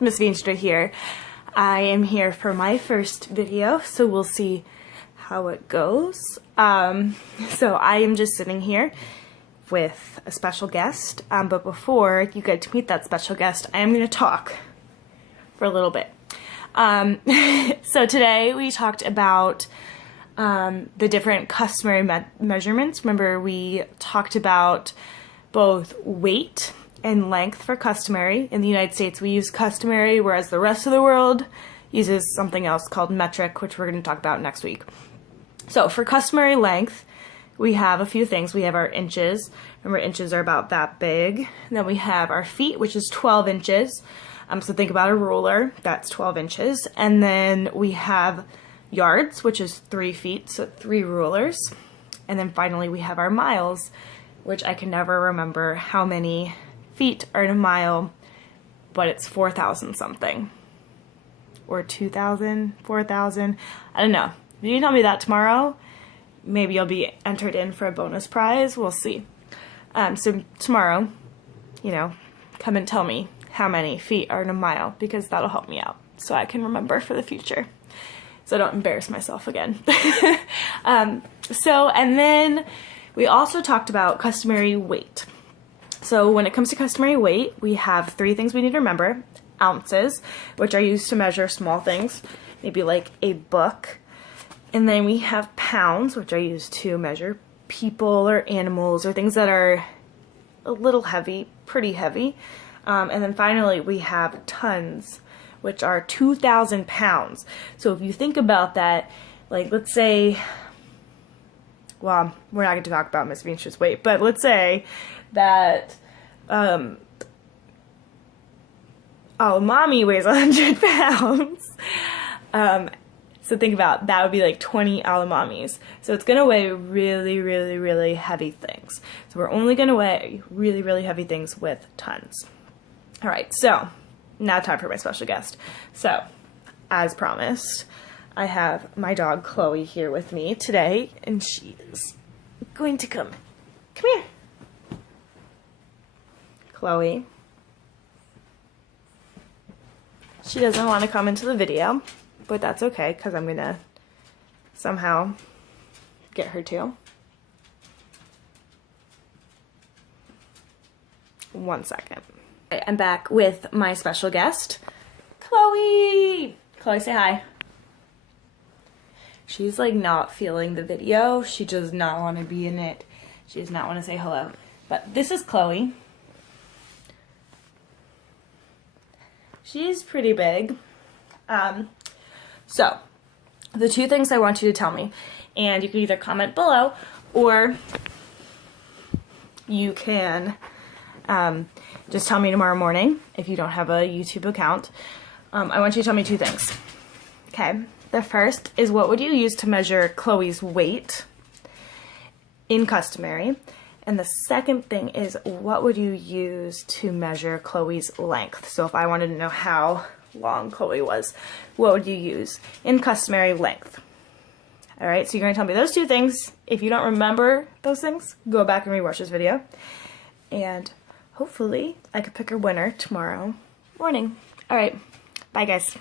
Miss Veenstra here. I am here for my first video, so we'll see how it goes. So I am just sitting here with a special guest, but before you get to meet that special guest, I am going to talk for a little bit. So today we talked about the different customary measurements. Remember, we talked about both weight and length for customary. In the United States, we use customary, whereas the rest of the world uses something else called metric, which we're going to talk about next week. So for customary length, we have a few things. We have our inches. Remember, inches are about that big. And then we have our feet, which is 12 inches. So think about a ruler, that's 12 inches. And then we have yards, which is 3 feet, so 3 rulers. And then finally we have our miles, which I can never remember how many feet are in a mile, but it's 4,000 something. Or 2,000, 4,000, I don't know. If you tell me that tomorrow, maybe you'll be entered in for a bonus prize, we'll see. So tomorrow, come and tell me how many feet are in a mile, because that'll help me out so I can remember for the future, so I don't embarrass myself again. And then we also talked about customary weight. So when it comes to customary weight, we have 3 things we need to remember. Ounces, which are used to measure small things, maybe like a book. And then we have pounds, which are used to measure people or animals or things that are a little heavy, pretty heavy. And then finally we have tons, which are 2,000 pounds. So if you think about that, like let's say, well, we're not going to talk about Miss Veenstra's weight, but let's say that mommy weighs 100 pounds. So think about that would be like 20 Alamamis. So it's going to weigh really, really, really heavy things. So we're only going to weigh really, really heavy things with tons. All right, so now time for my special guest. So, as promised, I have my dog Chloe here with me today, and she is going to come here. Chloe. She doesn't want to come into the video, but that's okay, because I'm going to somehow get her to. 1 second. I'm back with my special guest, Chloe. Chloe, say hi. She's like not feeling the video. She does not want to be in it. She does not want to say hello. But this is Chloe. She's pretty big. So, the 2 things I want you to tell me, and you can either comment below, or you can just tell me tomorrow morning if you don't have a YouTube account. I want you to tell me 2 things. Okay, the first is, what would you use to measure Chloe's weight in customary? And the second thing is, what would you use to measure Chloe's length? So if I wanted to know how long Chloe was, what would you use in customary length? All right, so you're going to tell me those 2 things. If you don't remember those things, go back and rewatch this video. And hopefully I could pick a winner tomorrow morning. All right, bye guys.